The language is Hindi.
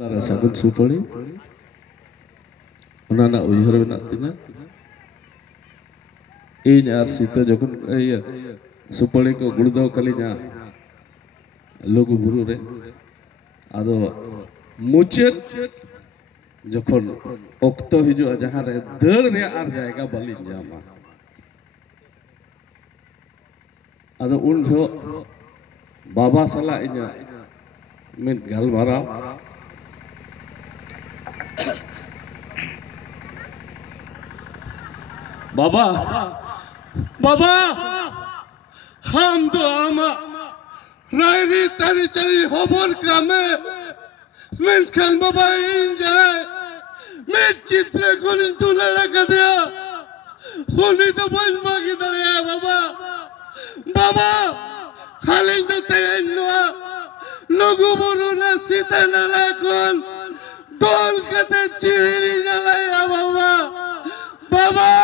Sagun Supari Onana Uyhar Natina In Ar Sita Jokun Supari ko Gurdo Kalina Logo Burure Ado Muchet Jokon Okto Hiju Ajahare Dernya Arjaiga Balin Jama Ado Unjo Baba Sala inya Min Galmara Baba हम तो आमा रायरी तारी चली होबर कामे मैं खान बाबा इन जाए मैं कितने कोलिन तूने लगा दिया होनी तो बंद बाकी दरिया बाबा खाली तो तैयार हुआ लोगों बोलो ना सीता नाला कौन Tol kata ciri nalaya baba